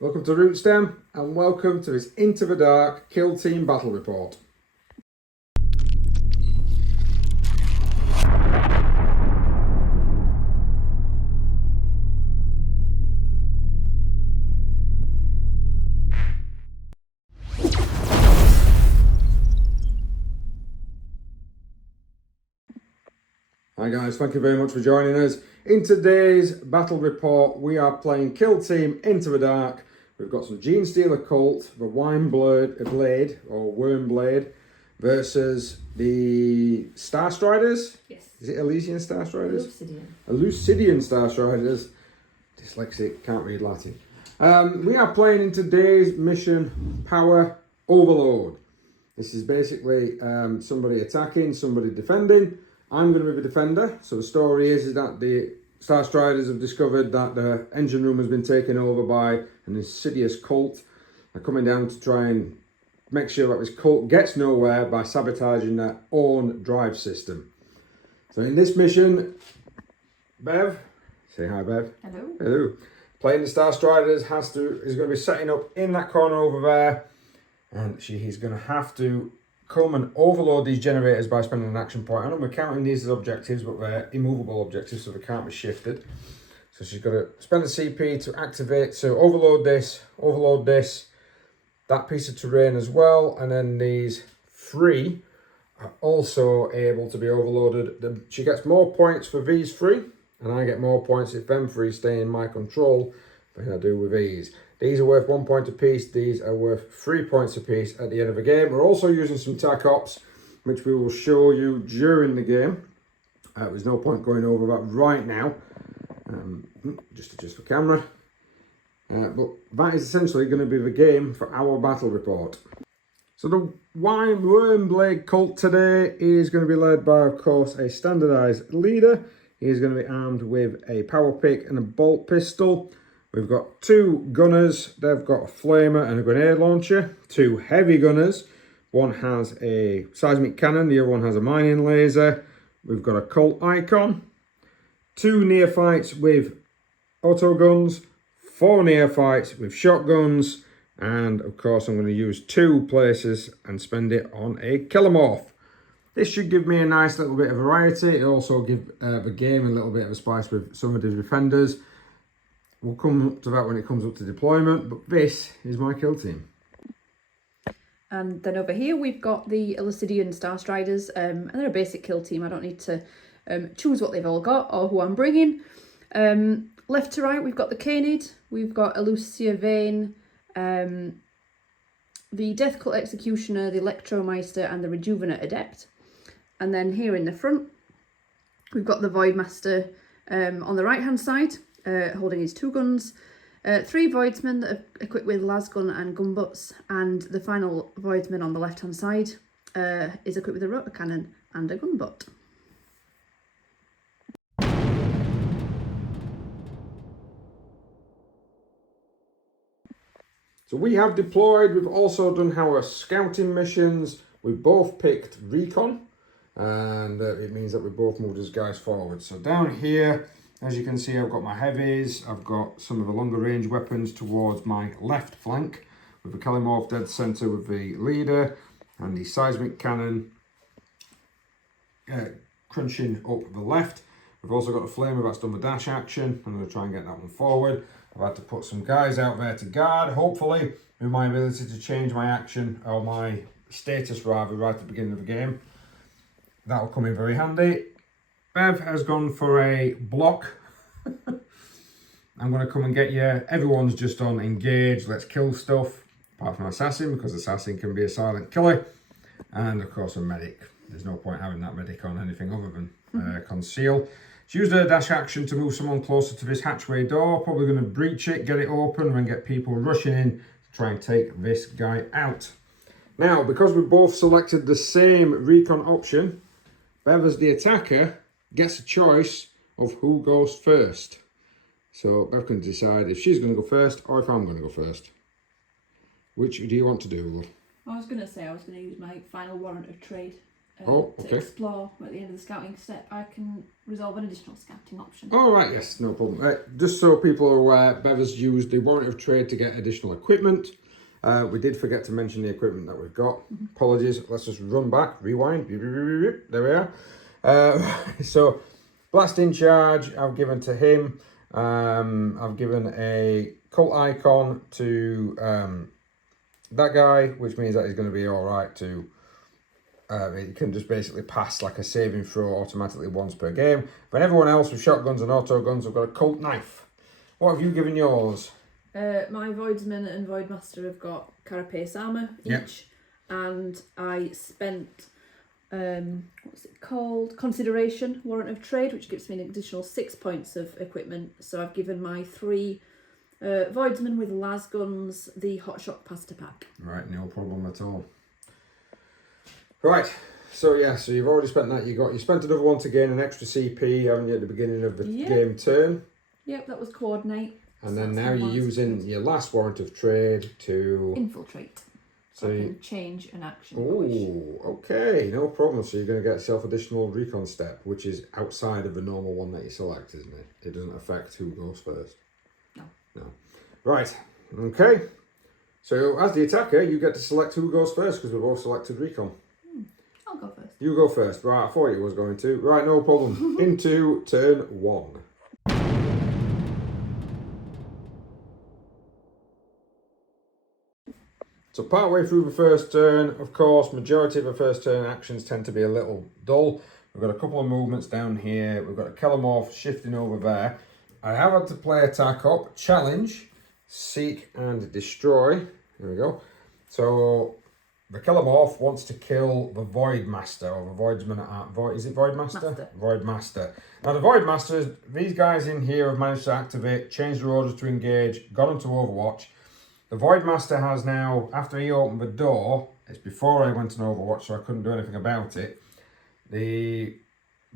Welcome to Rootstem and welcome to this Into the Dark Kill Team Battle Report. Hi guys, thank you very much for joining us. In today's battle report, we are playing Kill Team Into the Dark. We've got some Gene Stealer Cult, the Wyrmblade or Wyrmblade versus the Starstriders. Yes. Is it Elucidian Starstriders? Elucidian. Elucidian Starstriders. Dyslexic, can't read Latin. We are playing in today's mission Power Overload. This is basically somebody attacking, somebody defending. I'm going to be the defender. So the story is that the Starstriders have discovered that the engine room has been taken over by an insidious cult. They're coming down to try and make sure that this cult gets nowhere by sabotaging their own drive system. So in this mission, Bev, say hi Bev. Hello. Hello. Playing the Starstriders is going to be setting up in that corner over there, and he's going to have to come and overload these generators by spending an action point on them. We're counting these as objectives, but they're immovable objectives, so they can't be shifted. So she's got to spend a CP to activate. So overload this, that piece of terrain as well, and then these three are also able to be overloaded. She gets more points for these three, and I get more points if them three stay in my control than I do with these. These are worth 1 point apiece. These are worth 3 points apiece at the end of the game. We're also using some tac ops, which we will show you during the game. There's no point going over that right now. Just adjust the camera. But that is essentially going to be the game for our battle report. So the Wyrmblade cult today is going to be led by, of course, a standardised leader. He is going to be armed with a power pick and a bolt pistol. We've got two gunners. They've got a flamer and a grenade launcher. Two heavy gunners. One has a seismic cannon. The other one has a mining laser. We've got a cult icon. Two neophytes with auto guns. Four neophytes with shotguns. And of course I'm going to use 2 places and spend it on a kilomorph. This should give me a nice little bit of variety. It'll also give the game a little bit of a spice with some of the defenders. We'll come up to that when it comes up to deployment, but this is my kill team. And then over here we've got the Elucidian Starstriders, and they're a basic kill team. I don't need to choose what they've all got or who I'm bringing. Left to right we've got the Canid, we've got Elucia Vane, the Death Cult Executioner, the Electromeister and the Rejuvenate Adept. And then here in the front we've got the Voidmaster on the right hand side. Holding his 2 guns, 3 Voidsmen that are equipped with lasgun and gun butts, and the final Voidsman on the left hand side is equipped with a rotor cannon and a gun butt. So we have deployed, we've also done our scouting missions. We've both picked recon, and it means that we both moved as guys forward. So down here, as you can see, I've got my heavies, I've got some of the longer range weapons towards my left flank, with the Calimorph dead centre with the leader, and the seismic cannon crunching up the left. We've also got a flamer that's done the dash action. I'm going to try and get that one forward. I've had to put some guys out there to guard, hopefully, with my ability to change my action, or my status rather, right at the beginning of the game. That'll come in very handy. Bev has gone for a block. I'm going to come and get you. Everyone's just on engage, let's kill stuff, apart from Assassin, because Assassin can be a silent killer. And of course a medic. There's no point having that medic on anything other than conceal. She used her dash action to move someone closer to this hatchway door. Probably going to breach it, get it open, and get people rushing in to try and take this guy out. Now, because we both selected the same recon option, Bev as the attacker gets a choice of who goes first. So Bev can decide if she's going to go first or if I'm going to go first. Which do you want to do, love? I was going to say I was going to use my final warrant of trade. to explore at the end of the scouting step, I can resolve an additional scouting option. All right, yes, no problem. Just so people are aware, Bev has used the warrant of trade to get additional equipment. We did forget to mention the equipment that we've got. Apologies. Let's just run back, rewind. There we are. So, blasting charge I've given to him. I've given a cult icon to that guy, which means that he's going to be all right to. He can just basically pass like a saving throw automatically once per game. But everyone else with shotguns and auto guns have got a cult knife. What have you given yours? My Voidsman and Voidmaster have got carapace armour each, and I spent what's it called? Consideration warrant of trade, which gives me an additional 6 points of equipment. So I've given my 3 Voidsmen with las guns the hot shock pasta pack. Right, no problem at all. Right, so yeah, so you've already spent that. You spent another one to gain an extra CP, haven't you, at the beginning of the game turn? Yep, that was coordinate. And then now you're using your last warrant of trade to infiltrate. So I can change an action. Oh, okay, no problem. So you're going to get yourself additional recon step, which is outside of the normal one that you select, isn't it? It doesn't affect who goes first. No. Right. Okay. So as the attacker, you get to select who goes first because we've all selected recon. I'll go first. You go first. Right, I thought you was going to. Right, no problem. Into turn 1. So partway through the first turn, of course, majority of the first turn actions tend to be a little dull. We've got a couple of movements down here. We've got a Kellamorph shifting over there. I have had to play attack up, challenge, seek and destroy. There we go. So the Kellamorph wants to kill the Voidmaster or the Voidsman. Is it Voidmaster? Voidmaster. Now the Voidmasters, these guys in here have managed to activate, change their orders to engage, got into Overwatch. The Voidmaster has now, after he opened the door, it's before I went on Overwatch, so I couldn't do anything about it. The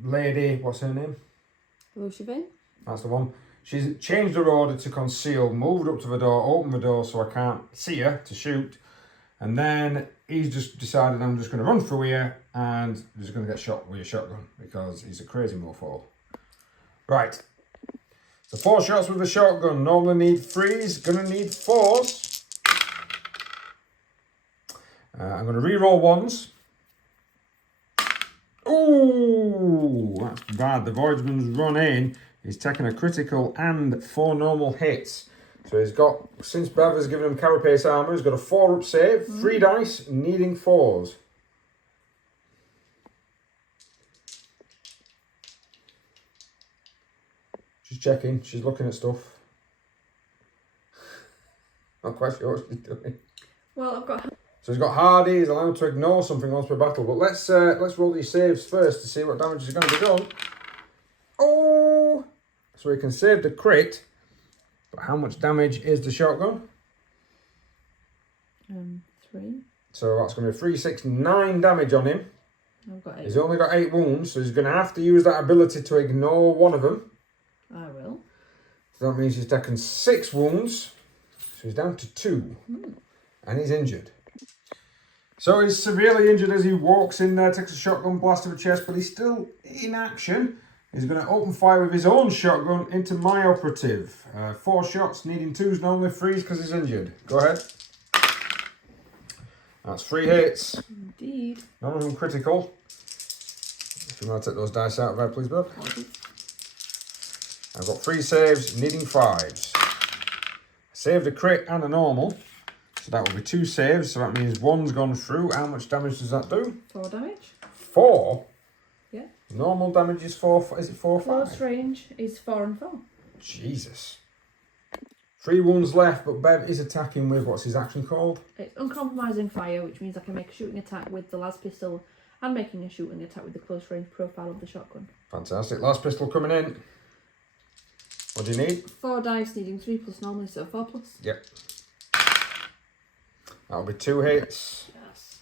lady, what's her name? Elucidian. That's the one. She's changed her order to conceal, moved up to the door, opened the door so I can't see her to shoot. And then he's just decided I'm just going to run through here and just going to get shot with a shotgun because he's a crazy mofo. Right. So 4 shots with a shotgun. Normally need 3s, going to need 4s. I'm going to re-roll 1s. Ooh, that's bad. The Voidsman's run in. He's taken a critical and 4 normal hits. So he's got, since Bev has given him carapace armour, he's got a 4-up save, 3 dice, needing 4s. She's checking, she's looking at stuff. Not quite sure what she's doing. Well, I've got... So he's got Hardy, he's allowed to ignore something once per battle. But let's roll these saves first to see what damage is going to be done. Oh! So he can save the crit. But how much damage is the shotgun? 3. So that's going to be 3, 6, 9 damage on him. I've got 8. He's only got 8 wounds, so he's going to have to use that ability to ignore one of them. I will. So that means he's taken 6 wounds. So he's down to 2. And he's injured. So he's severely injured as he walks in there, takes a shotgun blast to the chest, but he's still in action. He's going to open fire with his own shotgun into my operative. 4 shots, needing 2s, normally 3s because he's injured. Go ahead. That's 3 hits. Indeed. None of them critical. If you want to take those dice out of there, please, Bev. I've got 3 saves, needing 5s. Saved a crit and a normal. So that will be 2 saves, so that means 1's gone through. How much damage does that do? 4 damage. 4? Yeah. Normal damage is 4, is it 4 or 5? Close range is 4 and 4. Jesus. 3 wounds left, but Bev is attacking with, what's his action called? It's uncompromising fire, which means I can make a shooting attack with the las pistol and making a shooting attack with the close range profile of the shotgun. Fantastic. Last pistol coming in. What do you need? 4 dice, needing 3 plus normally, so 4 plus. Yep. That'll be 2 hits. Yes.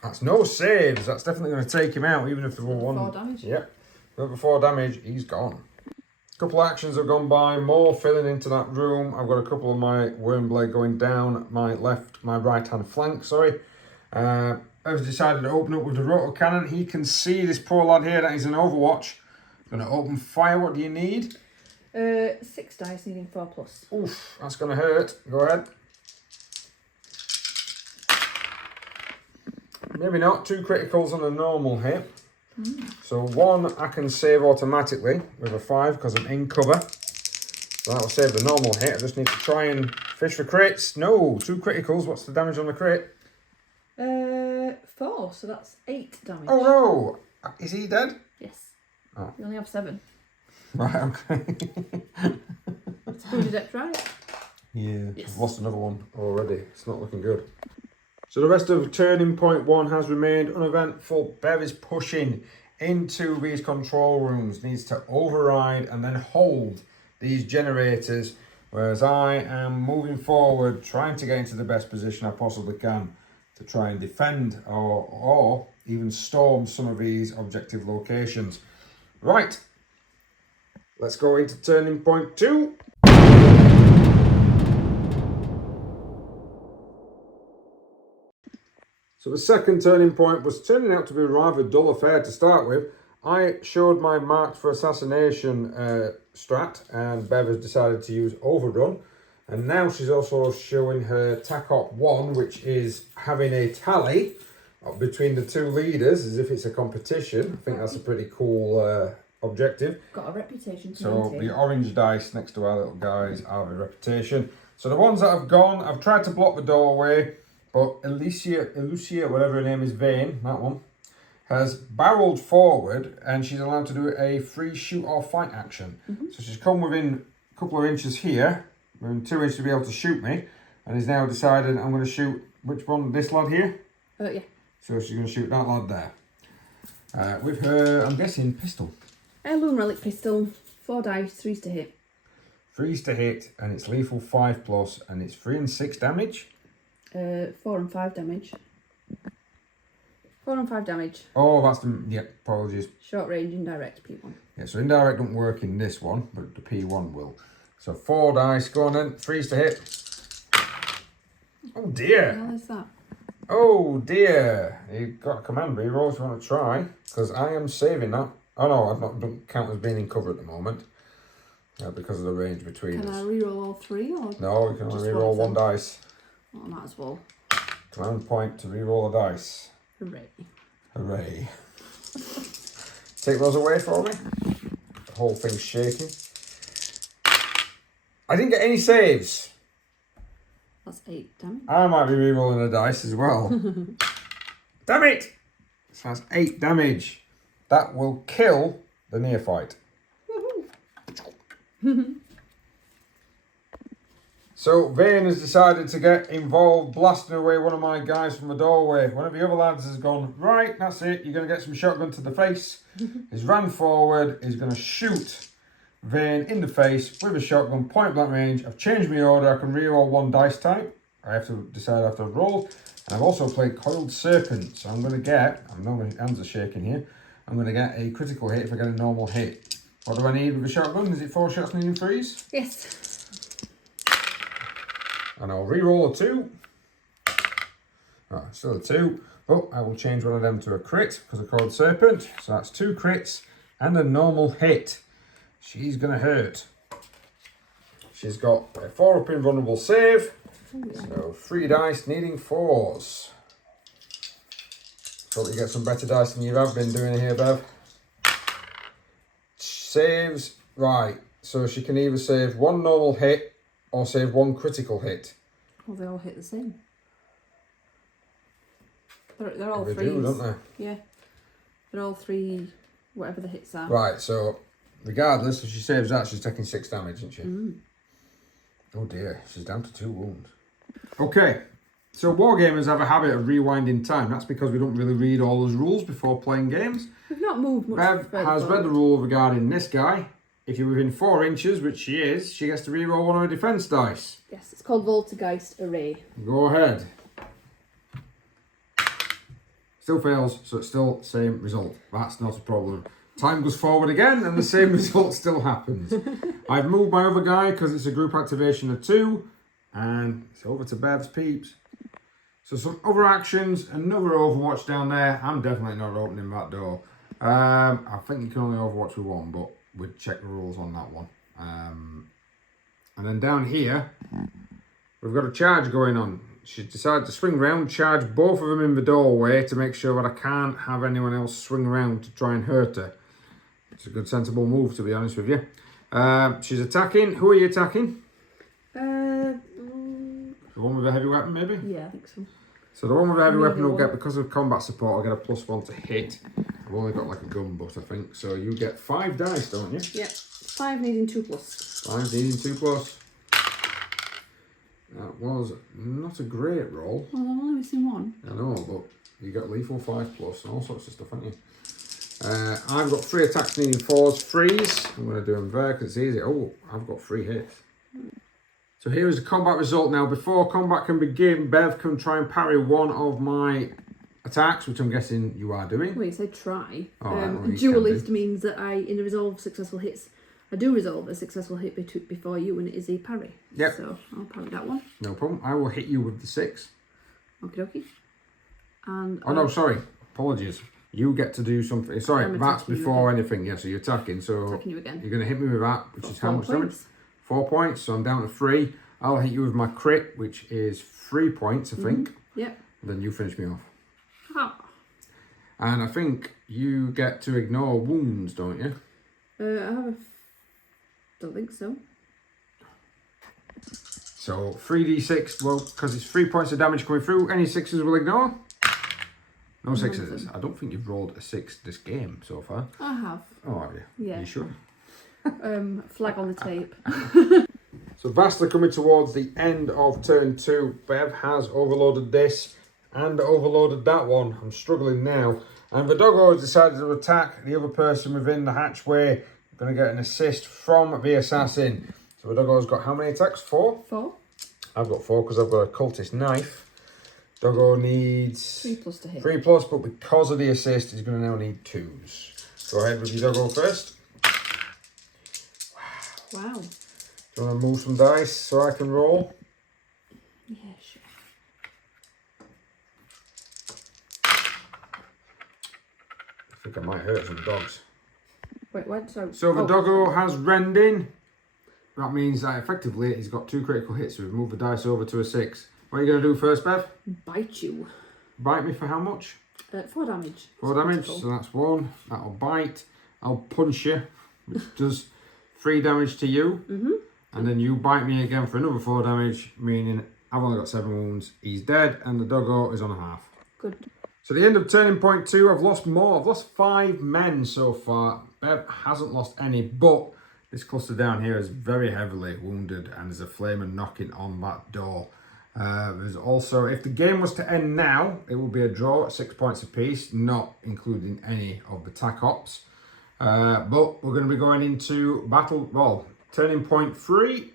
That's no saves. That's definitely going to take him out, even if there were 1. 4 damage. Yep. Over 4 damage, he's gone. couple of actions have gone by, more filling into that room. I've got a couple of my Wyrmblade going down my right hand flank, sorry. I've decided to open up with the rotor cannon. He can see this poor lad here that is an Overwatch. I'm going to open fire. What do you need? 6 dice needing 4+. Oof, that's going to hurt. Go ahead. Maybe not. 2 criticals on a normal hit. So 1 I can save automatically with a 5 because I'm in cover. So that will save the normal hit. I just need to try and fish for crits. No, 2 criticals. What's the damage on the crit? 4, so that's 8 damage. Oh no! Is he dead? Yes. Oh. You only have 7. Right, okay. Who's your depth, right? Yeah, Yes. I've lost another one already. It's not looking good. So the rest of turning point 1 has remained uneventful. Bev is pushing into these control rooms, needs to override and then hold these generators, whereas I am moving forward, trying to get into the best position I possibly can to try and defend or even storm some of these objective locations. Right, let's go into turning point 2. So the second turning point was turning out to be a rather dull affair to start with. I showed my marked for assassination strat, and Bev has decided to use overrun. And now she's also showing her TACOP 1, which is having a tally between the 2 leaders as if it's a competition. I think that's a pretty cool objective. Got a reputation to So maintain. the orange dice next to our little guys have a reputation. So the ones that have gone, I've tried to block the doorway, but Elucia, whatever her name is, Vane, that one, has barreled forward and she's allowed to do a free shoot or fight action. So she's come within a couple of inches here, within 2 inches to be able to shoot me, and has now decided I'm going to shoot, which one, this lad here? Yeah. So she's going to shoot that lad there. With her, I'm guessing, pistol. Heirloom relic pistol, 4 dice, 3s to hit. 3s to hit, and it's lethal 5+, and it's 3 and 6 damage. 4 and 5 damage. 4 and 5 damage. Oh, that's the, yeah, apologies. Short range, indirect, P1. Yeah, so indirect don't work in this one, but the P1 will. So 4 dice, go on then, 3s to hit. Oh dear. What is that? Oh dear. You got a command B, you always want to try, because I am saving that. Oh no, I've not, don't count as being in cover at the moment. Because of the range between us. Can I reroll all 3 or? No, you can only reroll 1 dice. Oh, I might as well. Command point to reroll a dice. Hooray. Hooray. Take those away for me. The whole thing's shaking. I didn't get any saves. That's 8 damage. I might be rerolling a dice as well. Damn it! So that's 8 damage. That will kill the neophyte. So Vane has decided to get involved, blasting away one of my guys from the doorway. One of the other lads has gone, right, that's it, you're going to get some shotgun to the face. He's ran forward, he's going to shoot Vane in the face with a shotgun, point blank range. I've changed my order, I can reroll 1 dice type. I have to decide after I've rolled. And I've also played Coiled Serpent, so I'm going to get, I know my hands are shaking here, I'm going to get a critical hit if I get a normal hit. What do I need with a shotgun? Is it 4 shots needing 3s? Yes. And I'll re-roll a 2. Oh, still a 2. Oh, I will change one of them to a crit because of Coiled Serpent. So that's 2 crits and a normal hit. She's going to hurt. She's got a 4 up invulnerable save. So 3 dice needing 4s. Thought you get some better dice than you have been doing here, Bev. Saves. Right. So she can either save 1 normal hit or save 1 critical hit. Well, they all hit the same. They're all They 3s. do, don't they? Yeah. They're all 3, whatever the hits are. Right, so regardless, if she saves that, she's taking 6 damage, isn't she? Oh dear, she's down to 2 wounds. Okay, so wargamers have a habit of rewinding time. That's because we don't really read all those rules before playing games. We've not moved much Bev further has forward. read the rule regarding this guy. If you're within 4 inches, which she is, she gets to reroll 1 of her defense dice. Yes, it's called Voltergeist Array. Go ahead. Still fails, so it's still same result. That's not a problem. Time goes forward again and the same result still happens. I've moved my other guy because it's a group activation of 2. And it's over to Bev's peeps. So some other actions, another Overwatch down there. I'm definitely not opening that door. I think you can only Overwatch with 1, but we'd check the rules on that one. And then down here, we've got a charge going on. She decided to swing around, charge both of them in the doorway to make sure that I can't have anyone else swing around to try and hurt her. It's a good, sensible move, to be honest with you. She's attacking. Who are you attacking? The one with a heavy weapon, maybe? Yeah, I think so. So the one with a heavy weapon will get, because of combat support, I'll get a +1 to hit. I've only got like a gun butt, I think. So you get 5 dice, don't you? Yeah. 5 needing 2+. 5 needing 2+. That was not a great roll. Well, I'm only missing 1. I know, but you got lethal 5+ and all sorts of stuff, haven't you? I've got 3 attacks needing 4s, 3s. I'm going to do them there because it's easy. Oh, I've got 3 hits. So here is the combat result now. Before combat can begin, Bev can try and parry one of my attacks, which I'm guessing you are doing. Wait, you said try. Oh, Duelist means that in a resolve successful hits, I do resolve a successful hit before you, and it is a parry. Yep. So I'll parry that one. No problem. I will hit you with the 6. Okie dokie. And oh no, sorry. Apologies. You get to do something. Sorry, that's before anything. Yeah, so you're attacking. So attacking you again. You're going to hit me with that, which is how much points. damage? 4 points. So I'm down to 3. I'll hit you with my crit, which is 3 points, I think. Yep. Then you finish me off. Ah. And I think you get to ignore wounds, don't you? Don't think so. So 3d6, well, because it's 3 points of damage coming through, any 6s will ignore. No 6s. I don't think you've rolled a 6 this game so far. I have. Oh, have you? Yeah. Are you sure? Flag on the tape. So vastly coming towards the end of turn 2. Bev has overloaded this and overloaded that one. I'm struggling now. And the doggo has decided to attack the other person within the hatchway. I'm going to get an assist from the assassin. So the doggo's got how many attacks? 4? 4. I've got 4 because I've got a cultist knife. Doggo needs 3+ to hit. 3+, but because of the assist, he's going to now need 2s. Go ahead with your doggo first. Wow. Do you want to move some dice so I can roll? Yeah, sure. I think I might hurt some dogs. Wait, what? So the doggo has rending. That means that effectively he's got 2 critical hits, so we've moved the dice over to a 6. What are you going to do first, Bev? Bite you. Bite me for how much? 4 damage. 4 damage, so that's 1. That'll bite. I'll punch you, which does 3 damage to you. And then you bite me again for another 4 damage, meaning I've only got 7 wounds. He's dead, and the doggo is on a half. Good. So the end of turning point 2, I've lost more. I've lost 5 men so far. Bev hasn't lost any, but this cluster down here is very heavily wounded, and there's a flamer knocking on that door. There's also, if the game was to end now, it would be a draw at 6 points apiece, not including any of the tac ops. But we're going to be going into battle, well, turning point 3.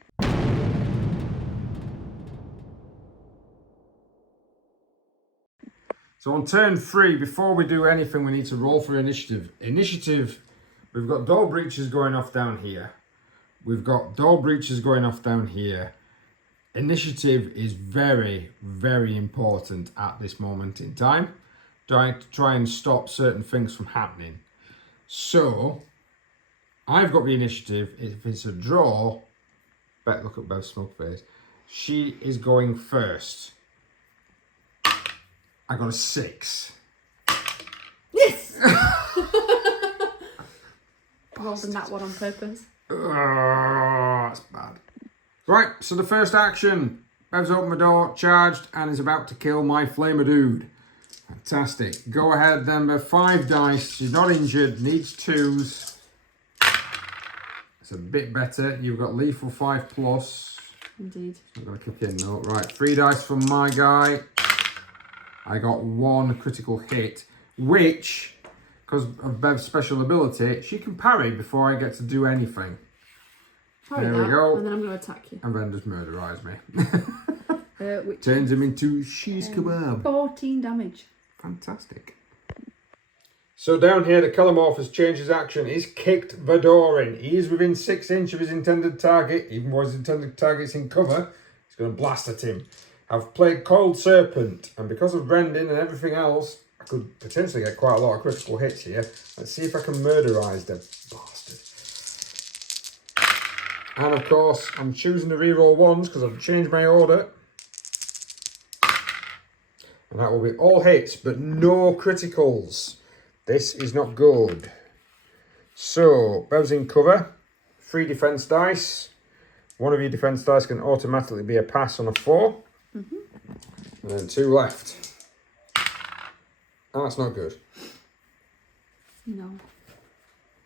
So on turn 3, before we do anything, we need to roll for initiative. Initiative, we've got door breaches going off down here. We've got door breaches going off down here. Initiative is very, very important at this moment in time. Try and stop certain things from happening. So, I've got the initiative. If it's a draw, look at Bev's smug face. She is going first. I got a 6. Yes! Rolled in that one on purpose. That's bad. Right, so the first action. Bev's opened the door, charged, and is about to kill my flamer dude. Fantastic. Go ahead then, Bev. 5 dice. She's not injured, needs 2s. It's a bit better. You've got lethal 5+. Indeed. It's not going to kick in, no. Right, 3 dice from my guy. I got 1 critical hit, which, because of Bev's special ability, she can parry before I get to do anything. Parry there we go. And then I'm going to attack you. And then just murderize me. Which turns him into shish kebab. 14 damage. Fantastic. So down here, the Kellamorph has changed his action. He's kicked the door in. He is within 6 inches of his intended target. Even though his intended target's in cover, he's going to blast at him. I've played Coiled Serpent, and because of Rending and everything else, I could potentially get quite a lot of critical hits here. Let's see if I can murderize the bastard. And of course, I'm choosing to reroll ones because I've changed my order. And that will be all hits, but no criticals. This is not good. So, Bev's in cover. 3 defense dice. One of your defense dice can automatically be a pass on a 4. And then 2 left. That's not good. No.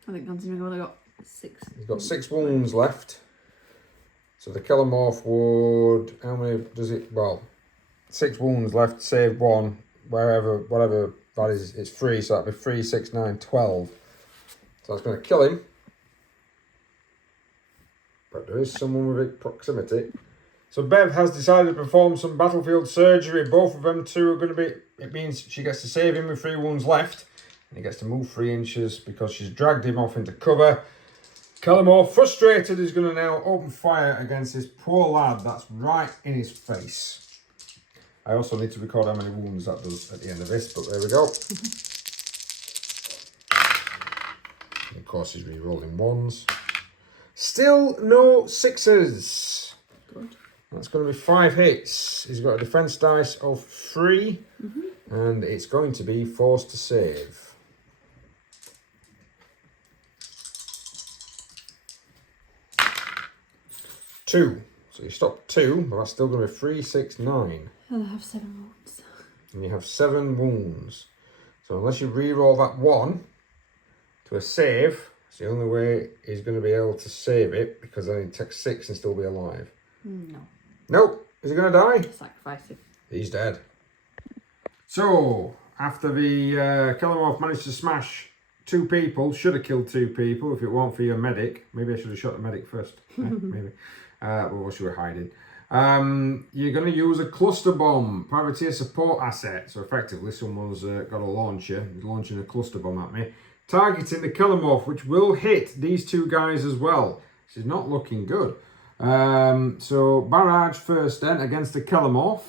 I think considering I've only got 6. He's got 6 wounds left. So the Kellamorph would... How many does it... Well, 6 wounds left, save 1. Whatever that is, it's 3. So that'd be 3, 6, 9, 12. So that's going to kill him. But there is someone with proximity. So Bev has decided to perform some battlefield surgery. Both of them two are going to be... It means she gets to save him with 3 wounds left. And he gets to move 3 inches because she's dragged him off into cover. Kellamorph, frustrated, is going to now open fire against this poor lad that's right in his face. I also need to record how many wounds that does at the end of this, but there we go. And of course, he's re-rolling 1s. Still no 6s. Good. That's going to be 5 hits. He's got a defense dice of 3, and it's going to be forced to save. 2. So you stop 2, but that's still going to be 3, 6, 9. And I have 7 wounds. And you have 7 wounds. So unless you re-roll that 1 to a save, it's the only way he's going to be able to save it, because then he takes 6 and still be alive. No. Nope. Is he going to die? Sacrifice him. He's dead. So, after the Kellamorph managed to smash 2 people, should have killed 2 people if it weren't for your medic. Maybe I should have shot the medic first. Maybe. Well, she were hiding. You're going to use a cluster bomb, privateer support asset. So effectively, someone's got a launcher. He's launching a cluster bomb at me, targeting the Kellamorph, which will hit these 2 guys as well. This is not looking good. So barrage first then against the Kellamorph.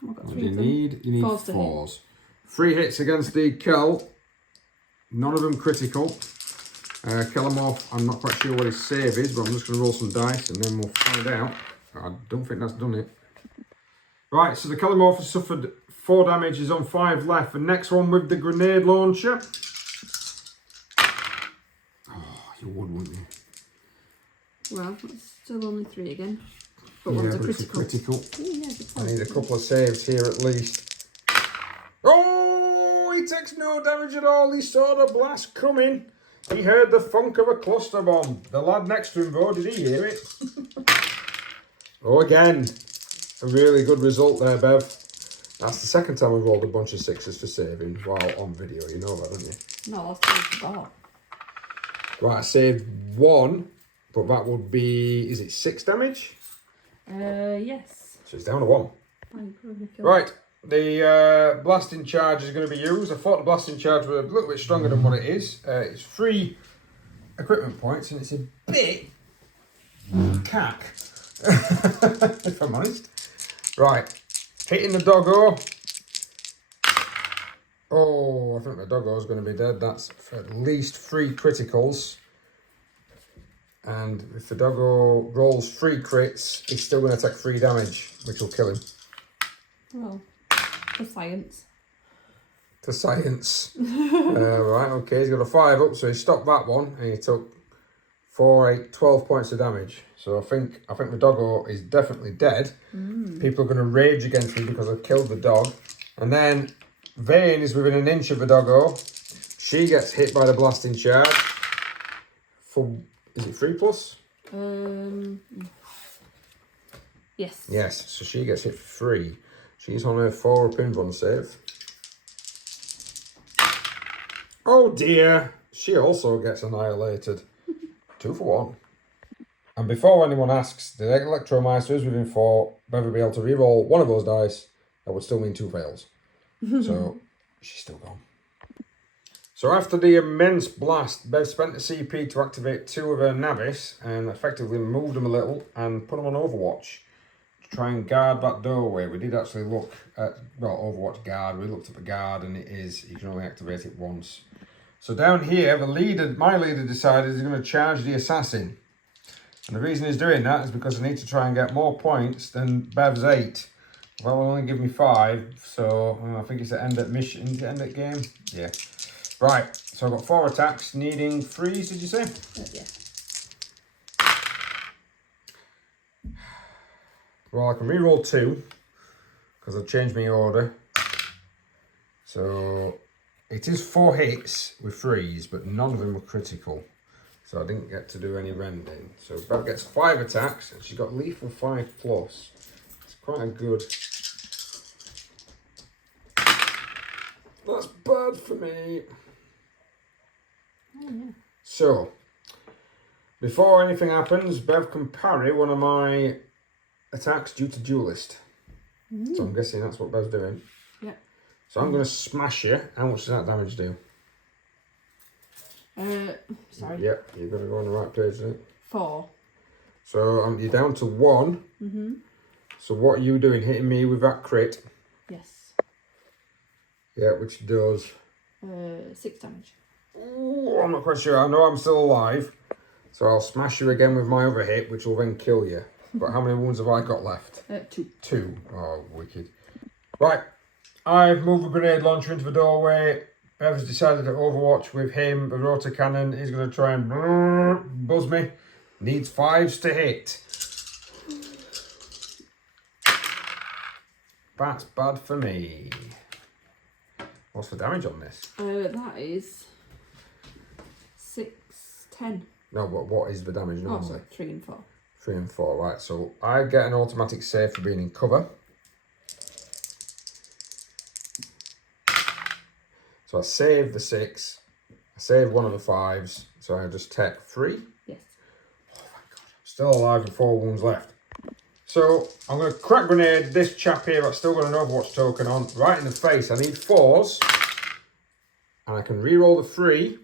What do you need? You need 4s. 3 hits against the Kel. None of them critical. Kellamorph, I'm not quite sure what his save is, but I'm just going to roll some dice and then we'll find out. I don't think that's done it. Right, so the Kellamorph has suffered 4 damage, he's on 5 left. The next one with the grenade launcher. Oh, you would, wouldn't you? Well, that's still only 3 again. But yeah, one's a but critical. It's a critical. Ooh, yeah, I need a couple of saves here at least. Oh, he takes no damage at all. He saw the blast coming. He heard the funk of a cluster bomb. The lad next to him, though, did he hear it? Oh, again. A really good result there, Bev. That's the second time we've rolled a bunch of 6s for saving while on video. You know that, don't you? No, that's what I forgot. Right, I saved 1, but that would be... Is it 6 damage? Yes. So it's down to 1. Right, the blasting charge is going to be used. I thought the blasting charge was a little bit stronger than what it is. It's 3 equipment points and it's a bit cack, if I'm honest. Right, hitting the doggo. Oh, I think the doggo is going to be dead. That's for at least 3 criticals. And if the doggo rolls 3 crits, he's still going to take 3 damage, which will kill him. Well, for science. For science. Right, okay, he's got a 5 up, so he stopped that one, and he took 4, 8, 12 points of damage. So I think the doggo is definitely dead. People are going to rage against me because I've killed the dog. And then Vane is within an inch of the doggo. She gets hit by the blasting charge. For... Is it 3+? Yes. Yes, so she gets hit for 3. She's on her 4 up in run save. Oh dear, she also gets annihilated. 2 for 1. And before anyone asks, the Electromeister is within 4. Bev will be able to reroll one of those dice that would still mean 2 fails. So she's still gone. So after the immense blast, Bev spent the CP to activate 2 of her Navis and effectively moved them a little and put them on Overwatch to try and guard that doorway. We did actually look at, well, Overwatch guard. We looked at the guard and it is, you can only activate it once. So down here, my leader decided he's going to charge the assassin. And the reason he's doing that is because I need to try and get more points than Bev's 8. Well, will only give me 5, so I think it's the end at mission, end at game. Yeah. Right, so I've got 4 attacks, needing 3s, did you say? Yeah. Well, I can reroll 2, because I've changed my order. So, it is 4 hits with 3s, but none of them were critical. So I didn't get to do any rending. So Bev gets 5 attacks, and she's got lethal 5+. It's quite a good... That's bad for me. Oh, yeah. So, before anything happens, Bev can parry one of my attacks due to duelist. So I'm guessing that's what Bev's doing. Yeah. So I'm going to smash you. How much does that damage do? Sorry. Yep, you're going to go on the right page, isn't it? 4. So you're down to 1. So what are you doing? Hitting me with that crit? Yes. Yeah, which does... 6 damage. Ooh, I'm not quite sure. I know I'm still alive. So I'll smash you again with my other hit, which will then kill you. But how many wounds have I got left? 2. 2. Oh, wicked. Right. I've moved a grenade launcher into the doorway. Bev's decided to Overwatch with him. The rotor cannon is going to try and buzz me. Needs 5s to hit. That's bad for me. What's the damage on this? That is 6, 10. No, but what is the damage normally? Oh, sorry, 3 and 4. 3 and 4, right. So I get an automatic save for being in cover. So I save the 6. I save one of the 5s. So I just take 3. Yes. Oh my god. I'm still alive with 4 wounds left. So I'm going to crack grenade this chap here that's still got an Overwatch token on right in the face. I need 4s. And I can reroll the 3.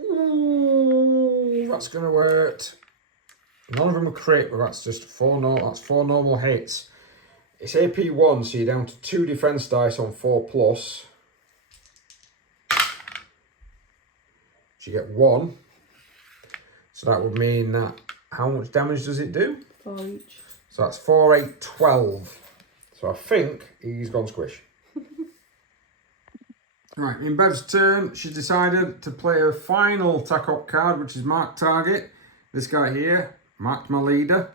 Ooh, that's going to hurt. None of them are crit, but that's just 4 normal hits. It's AP 1, so you're down to 2 defense dice on 4+. So you get 1. So that would mean that, how much damage does it do? 4 each. So that's 4, 8, 12. So I think he's gone squish. Right, in Bev's turn, she's decided to play her final tack-up card, which is Mark Target. This guy here, marked my leader,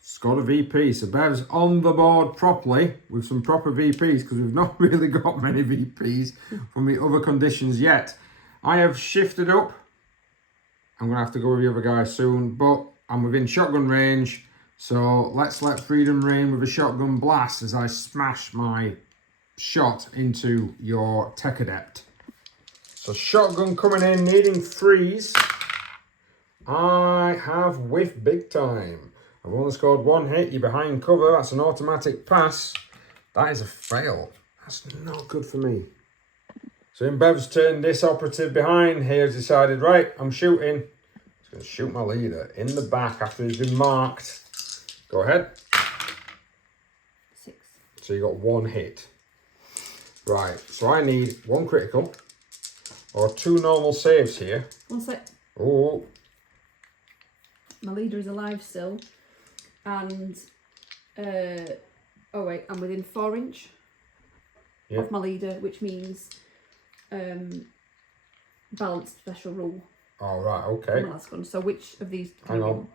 scored a VP. So Bev's on the board properly with some proper VPs, because we've not really got many VPs from the other conditions yet. I have shifted up. I'm going to have to go with the other guy soon, but I'm within shotgun range. So let's let freedom reign with a shotgun blast as I smash my shot into your tech adept. So shotgun coming in, needing 3s. I have whiffed big time. I've only scored 1 hit. You're behind cover. That's an automatic pass. That is a fail. That's not good for me. So in Bev's turn, this operative behind here has decided, right, I'm shooting. He's going to shoot my leader in the back after he's been marked. Go ahead. 6. So you got 1 hit. Right, so I need 1 critical or 2 normal saves here. 1 sec. Oh. My leader is alive still. And, oh wait, I'm within 4 inch of my leader, which means balanced special rule. All right, okay. My last one. So which of these? Hang on.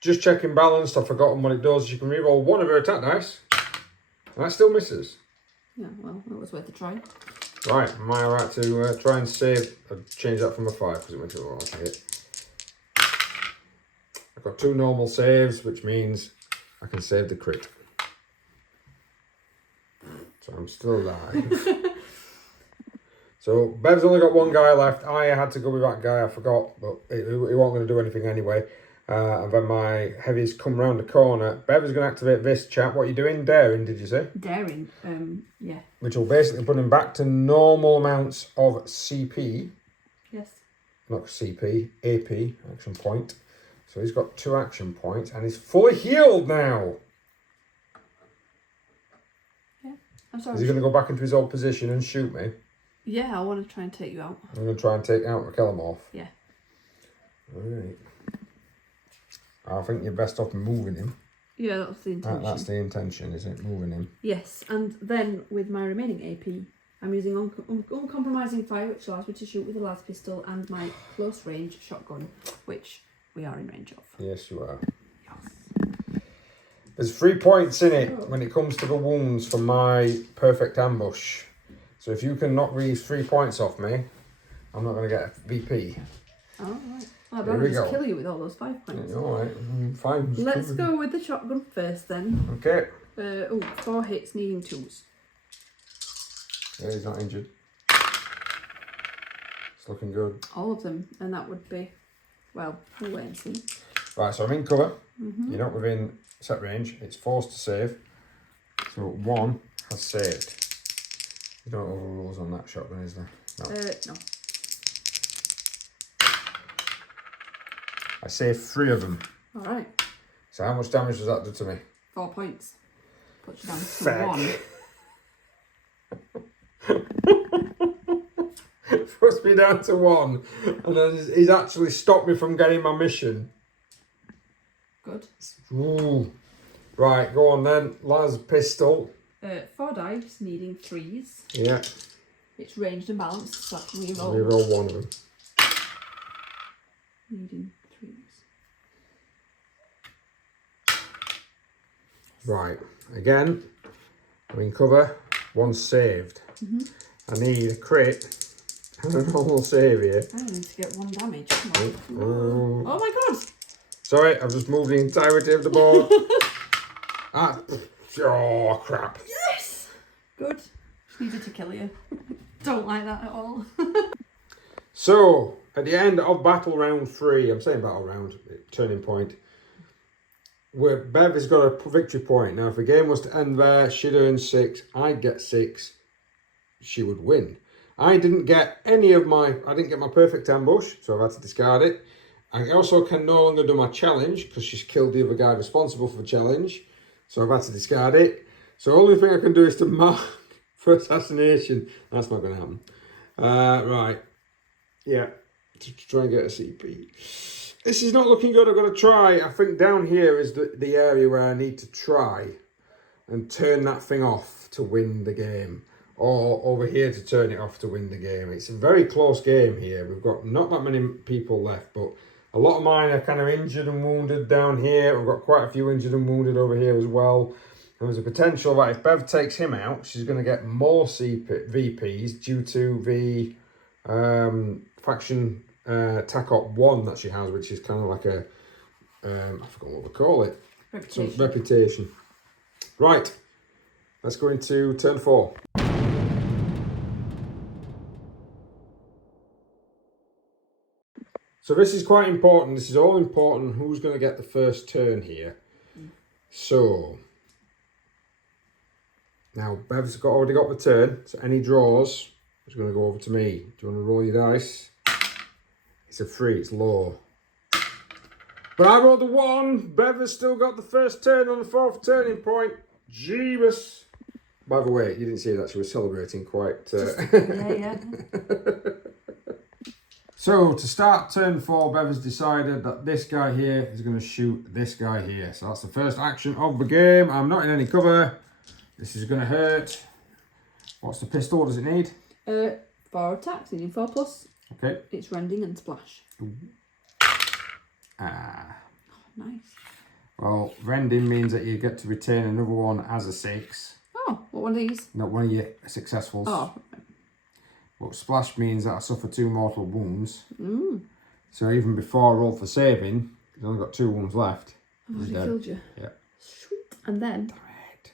Just checking balanced. I've forgotten what it does. You can reroll 1 of her attack dice. And that still misses. Yeah, well, it was worth a try. Right, am I alright to try and save? I'll change that from a 5 because it went to a lot to hit. I've got 2 normal saves, which means I can save the crit. So I'm still alive. So Bev's only got 1 guy left. I had to go with that guy, I forgot, but he wasn't going to do anything anyway. And then my heavies come round the corner. Bev is going to activate this, chat. What are you doing? Daring, did you say? Daring, yeah. Which will basically put him back to normal amounts of CP. Yes. Not CP, AP, action point. So he's got 2 action points and he's fully healed now. Yeah, I'm sorry. Is he going to go back into his old position and shoot me? Yeah, I want to try and take you out. I'm going to try and take out McKellamorph. Yeah. Alright. I think you're best off moving him. Yeah, that's the intention. That's the intention, is it? Moving him. Yes, and then with my remaining AP, I'm using uncompromising fire, which allows me to shoot with a las pistol, and my close range shotgun, which we are in range of. Yes, you are. Yes. There's 3 points in it when it comes to the wounds for my perfect ambush. So if you can knock these 3 points off me, I'm not going to get a VP. Oh, right. I'd rather just kill you with all those 5 points. Yeah, all right, fine. Let's go with the shotgun first then. Okay. 4 hits, needing 2s. Yeah, he's not injured. It's looking good. All of them, and that would be, well, we'll wait and see. Right, so I'm in cover. You're not within set range. It's forced to save. So 1 has saved. You don't have rules on that shotgun, is there? No. No. I saved 3 of them. Alright. So how much damage does that do to me? 4 points. Puts you down to Feck. 1. Puts me down to 1. And then he's actually stopped me from getting my mission. Good. Ooh. Right, go on then. Las pistol. 4 dice, needing 3s. Yeah. It's ranged and balanced, so I can reroll. Reroll 1 of them. Needing 3s. Right, again, I'm in cover. 1 saved. I need a crit and a normal save here. I need to get 1 damage. Come on. Oh. Oh my god! Sorry, I've just moved the entirety of the board. Oh, crap. Yes! Good. Just needed to kill you. Don't like that at all. So, at the end of battle round 3, I'm saying battle round, turning point, where Bev has got a victory point. Now, if the game was to end there, she'd earn 6, I'd get 6, she would win. I didn't get my perfect ambush, so I've had to discard it. I also can no longer do my challenge, because she's killed the other guy responsible for the challenge, so I've had to discard it. So the only thing I can do is to mark for assassination. That's not going to happen. Right. Yeah, to try and get a CP. This is not looking good. I've got to try. I think down here is the area where I need to try and turn that thing off to win the game. Or over here to turn it off to win the game. It's a very close game here. We've got not that many people left, but a lot of mine are kind of injured and wounded down here. We've got quite a few injured and wounded over here as well. And there's a potential that if Bev takes him out, she's going to get more VPs due to the faction TACOP 1 that she has, which is kind of like a, I forgot what we call it. Reputation. Reputation. Right, let's go into turn 4. So this is quite important. This is all important. Who's going to get the first turn here? So, now Bev's already got the turn. So any draws is going to go over to me. Do you want to roll your dice? It's a 3. It's low. But I rolled a 1. Bev has still got the first turn on the 4th turning point. Jeebus. By the way, you didn't see that. She was celebrating quite... Yeah. So, to start turn 4, Bev has decided that this guy here is going to shoot this guy here. So that's the first action of the game. I'm not in any cover. This is going to hurt. What's the pistol? What does it need? 4 attacks, needing 4+. Okay. It's rending and splash. Ah. Oh, nice. Well, rending means that you get to retain another one as a 6. Oh, what one of these? Not one of your successfuls. Oh. But splash means that I suffer 2 mortal wounds. So even before I roll for saving, I've only got 2 wounds left. I've already killed you. Yeah. Sweet. And then... Right.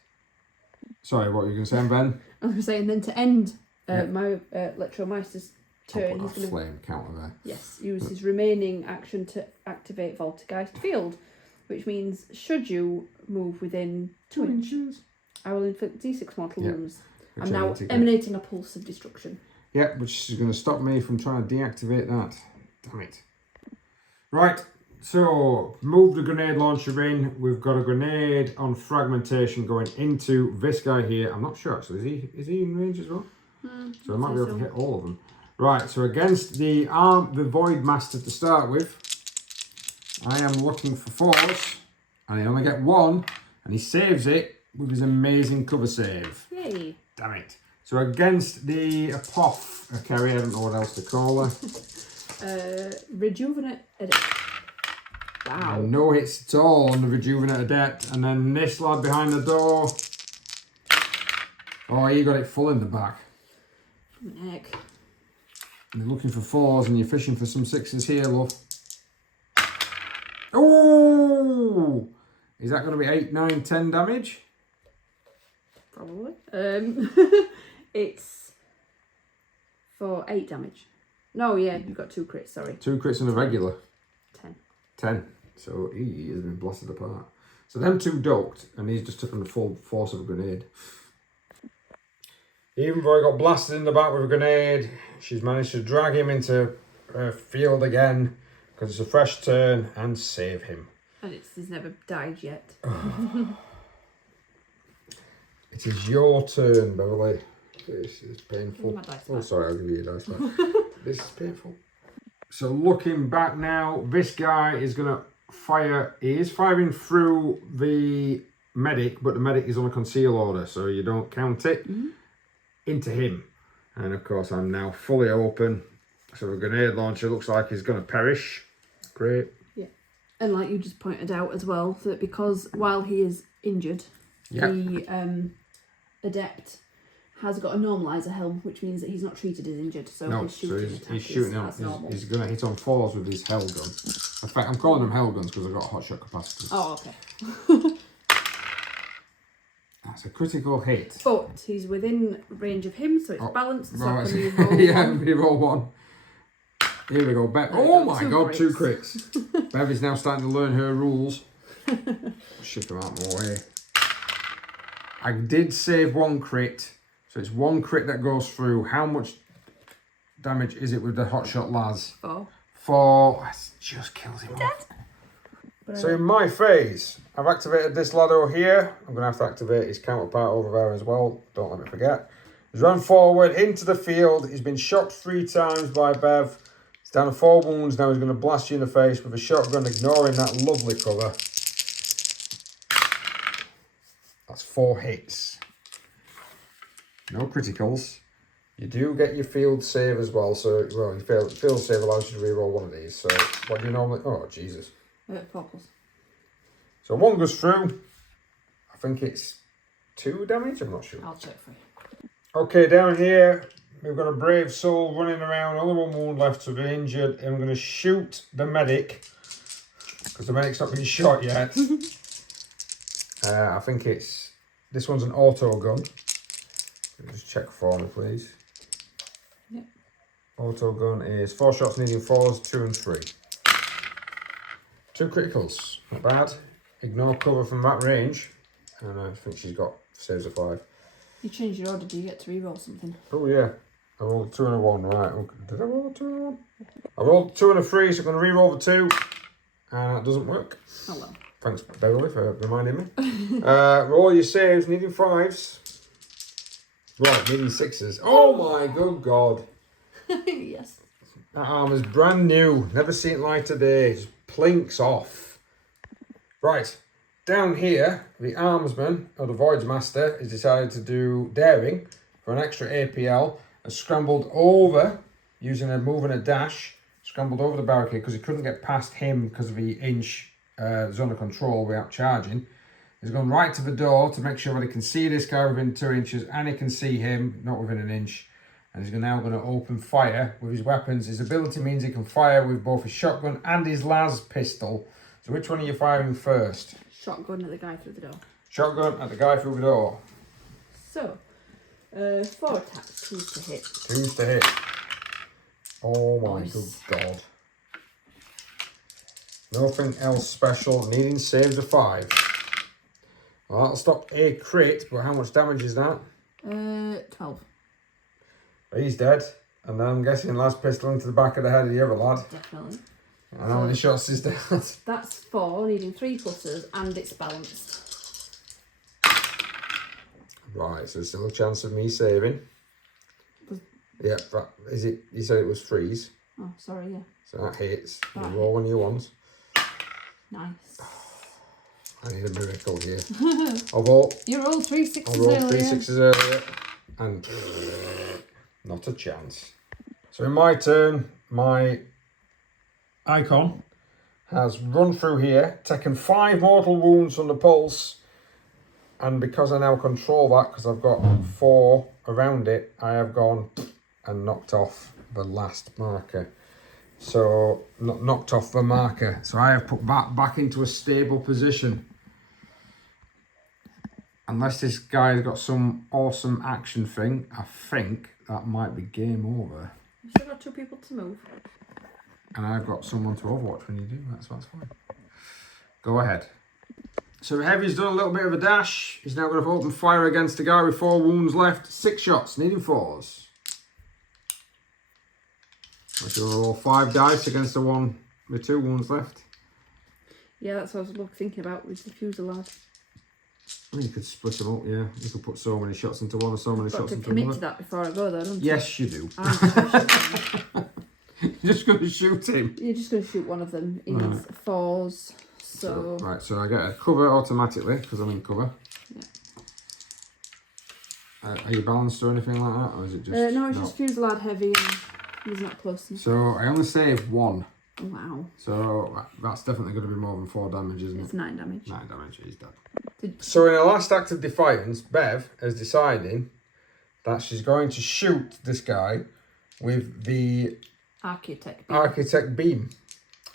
Sorry, what were you going to say, Ben? I was saying then to end my Electromeister's turn, he's going to flame counter there. Yes, use his remaining action to activate Voltiggeist Field, which means should you move within 2 inches, I will inflict D6 mortal wounds. I'm now emanating a pulse of destruction. Yeah, which is going to stop me from trying to deactivate that. Damn it. Right, so move the grenade launcher in. We've got a grenade on fragmentation going into this guy here. I'm not sure actually. Is he in range as well? So I might be able to hit all of them. Right, so against the Void Master to start with, I am looking for 4s, and I only get 1, and he saves it with his amazing cover save. Yay! Damn it. So against the Apothecary, I don't know what else to call her. Rejuvenate Adept. Wow. No hits at all on the Rejuvenate Adept. And then this lad behind the door. Oh, you got it full in the back. Heck. You're looking for 4s and you're fishing for some 6s here, love. Oh! Is that going to be 8, 9, 10 damage? Probably. It's for 8 damage. No, yeah, you've got 2 crits, sorry. 2 crits and a regular. 10. 10. So he has been blasted apart. So them 2 ducked, and he's just taken the full force of a grenade. Even though he got blasted in the back with a grenade, she's managed to drag him into her field again, because it's a fresh turn, and save him. And he's never died yet. It is your turn, Beverly. This is painful. Oh, sorry, I'll give you your dice back. This is painful. So looking back now, this guy is going to fire. He is firing through the medic, but the medic is on a conceal order, so you don't count it into him. And of course, I'm now fully open. So the grenade launcher looks like he's going to perish. Great. Yeah. And like you just pointed out as well, that because while he is injured, the adept has got a normalizer helm, which means that he's not treated as injured. So no, his shooting he's shooting on. He's going to hit on 4s with his hell gun. In fact, I'm calling them hell guns because I've got hot shot capacity. Oh, okay. That's a critical hit. But he's within range of him, so it's balanced. So right. can you roll yeah, we roll 1. Here we go. Bev. Oh my god, 2 crits. Bev is now starting to learn her rules. Ship him out my way. I did save 1 crit, so it's 1 crit that goes through. How much damage is it with the hotshot las? 4. 4. That just kills him off. So in my phase, I've activated this lad over here. I'm going to have to activate his counterpart over there as well. Don't let me forget. He's run forward into the field. He's been shot 3 times by Bev. He's down to 4 wounds. Now he's going to blast you in the face with a shotgun, ignoring that lovely cover. That's 4 hits. No criticals. You do get your field save as well. So, well, your field save allows you to reroll 1 of these. So, what do you normally... Oh, Jesus. 4+. So 1 goes through. I think it's 2 damage. I'm not sure. I'll check for you. Okay, down here, we've got a brave soul running around. Only 1 wound left to be injured. And I'm going to shoot the medic. Because the medic's not been shot yet. I think it's... This one's an auto gun. Just check for me, please. Yep. Auto gun is 4 shots needing 4s, 2 and 3. 2 criticals. Not bad. Ignore cover from that range. And I think she's got saves of 5. You changed your order, do you get to reroll something? Oh yeah. I rolled a 2 and a 1, right. Okay. Did I roll a 2 and a 1? I rolled a 2 and a 3, so I'm going to re-roll the 2. And that doesn't work. Oh well. Thanks, Beverly, for reminding me. Roll your saves, needing 5s. Right, needing 6s. Oh my good God. Yes. That armour's brand new. Never seen light of day. Just plinks off. Right. Down here, the armsman, or the Void Master, has decided to do daring for an extra APL. Has scrambled over, using a move and a dash. Scrambled over the barricade because he couldn't get past him because of the inch zone of control without charging. He's gone right to the door to make sure that he can see this guy within 2 inches and he can see him, not within an inch. And he's now going to open fire with his weapons. His ability means he can fire with both his shotgun and his las pistol. So which one are you firing first? Shotgun at the guy through the door. Shotgun at the guy through the door. So, 4 attacks, 2 to hit. 2 to hit. my choice. good God. Nothing else special. Needing saves of 5. Well, that'll stop a crit, but how much damage is that? 12. He's dead. And I'm guessing last pistol into the back of the head of the other lad. Definitely. And how many shots is that? That's 4, needing 3 pluses, and it's balanced. Right, so there's still a chance of me saving. Yeah, but is it? You said it was freeze. Oh, sorry, yeah. So that hits. You That roll one of your ones. Nice. I need a miracle here. You rolled 3 I 6s rolled earlier. 3 6s earlier. And not a chance. So in my turn, my icon has run through here, taken 5 mortal wounds from the pulse. And because I now control that, because I've got 4 around it, I have gone and knocked off the last marker. So, knocked off the marker. So I have put that back into a stable position. Unless this guy's got some awesome action thing, I think that might be game over. You still got 2 people to move. And I've got someone to overwatch when you do that, so that's fine. Go ahead. So the Heavy's done a little bit of a dash. He's now going to open fire against the guy with 4 wounds left. 6 shots, needing 4s. I'm going to roll 5 dice against the one with 2 wounds left. Yeah, that's what I was thinking about with the Fusillade. I mean, you could split them up, yeah. You could put so many shots into one or so many shots into another. Got to commit to that before I go, though, don't you? Yes, you do. You're just going to shoot him. You're just going to shoot one of them. He's 4s. So right, so I get a cover automatically because I'm in cover. Yeah. Are you balanced or anything like that, or is it just? No, it's just Fusillade heavy and he's not close to me. So I only saved 1. Oh, wow. So that's definitely going to be more than 4 damage, isn't It's it? 9 damage. 9 damage. He's dead. Did... So in her last act of defiance, Bev has decided that she's going to shoot this guy with the Architect beam.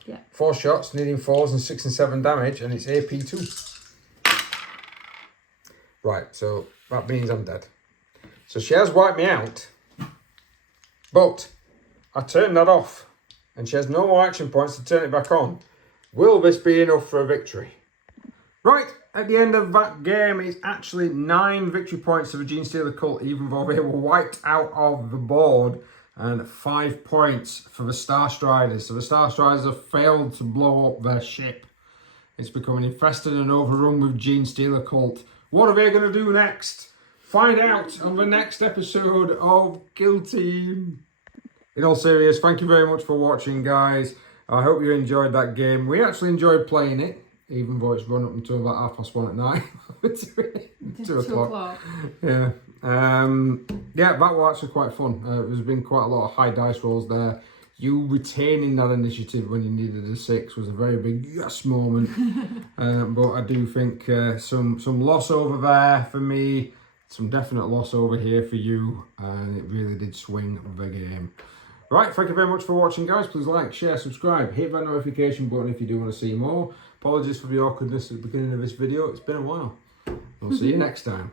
Yeah. 4 shots, needing 4s and 6 and 7 damage, and it's AP 2. Right, so that means I'm dead. So she has wiped me out, but I turned that off, and she has no more action points to turn it back on. Will this be enough for a victory? Right, at the end of that game, it's actually 9 victory points for the Genestealer Cult, even though they were wiped out of the board. And 5 points for the Starstriders. So the Starstriders have failed to blow up their ship. It's becoming infested and overrun with Genestealer Cult. What are they going to do next? Find out on the next episode of Kill Team. In all seriousness, thank you very much for watching, guys. I hope you enjoyed that game. We actually enjoyed playing it, even though it's run up until about 1:30 at night. 2 o'clock. Yeah. Yeah, that was actually quite fun. There's been quite a lot of high dice rolls there. You retaining that initiative when you needed a 6 was a very big yes moment. But I do think some loss over there for me, some definite loss over here for you, and it really did swing the game. Right, thank you very much for watching, guys. Please like, share, subscribe, hit that notification button if you do want to see more. Apologies for the awkwardness at the beginning of this video. It's been a while. We'll see you next time.